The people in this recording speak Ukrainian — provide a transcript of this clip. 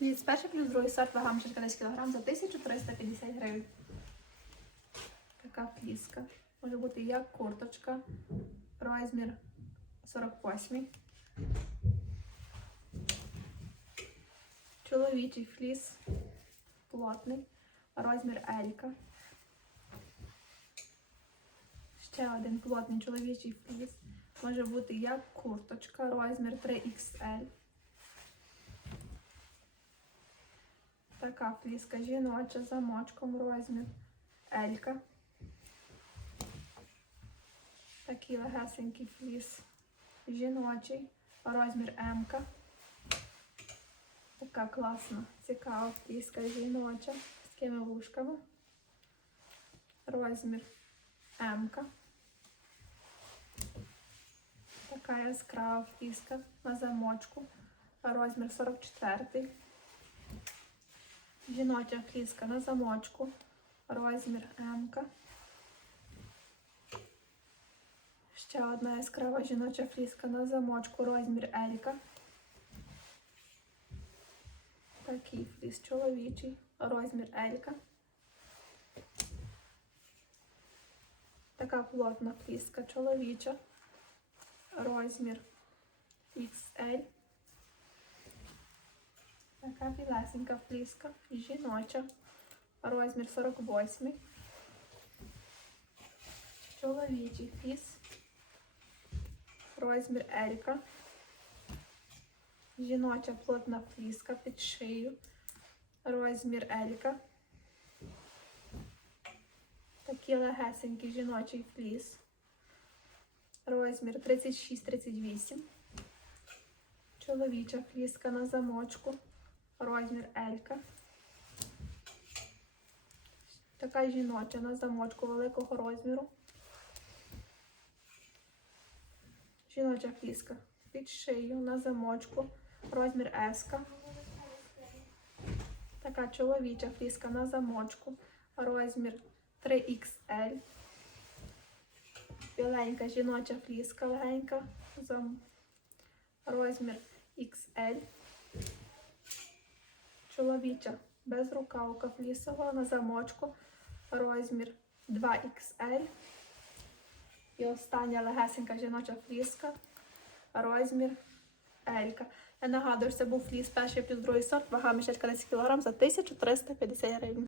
Від перший плюс другий сорт вага мішечка 10 кг за 1350 гривень. Така фліска. Може бути як курточка. Розмір 48. Чоловічий фліс. Плотний. Розмір Елька. Ще один плотний чоловічий фліс. Може бути як курточка. Розмір 3XL. Така фліска жіноча замочком розмір Елька. Такий легесенький фліс жіночий, розмір М-ка. Така класна, цікава фліска жіноча з такими вушками. Розмір М-ка. Така яскрава фліска на замочку. Розмір 44. Жіноча фліска на замочку. Розмір М. Ще одна яскрава жіноча фліска на замочку. Розмір Елька. Такий фліс чоловічий. Розмір Елька. Така плотна фліска чоловіча. Розмір XL. Така білесенька фліска, жіноча, розмір 48. Чоловічий фіс, розмір Елька. Жіноча плотна фліска під шию, розмір Елька. Такий легесенький жіночий фліс. Розмір 36-38. Чоловіча фліска на замочку. Розмір Елька. Така жіноча на замочку великого розміру. Жіноча фліска під шию на замочку. Розмір Еска. Така чоловіча фліска на замочку. Розмір 3XL. Біленька жіноча фліска легенька. Розмір XL. Чоловіча безрукавка флісова на замочку. Розмір 2XL. І остання легесенька жіноча фліска. Розмір Елька. Я нагадую, що це був фліс перший плюс другий сорт. Вага мішечка 10 кг за 1350 гривень.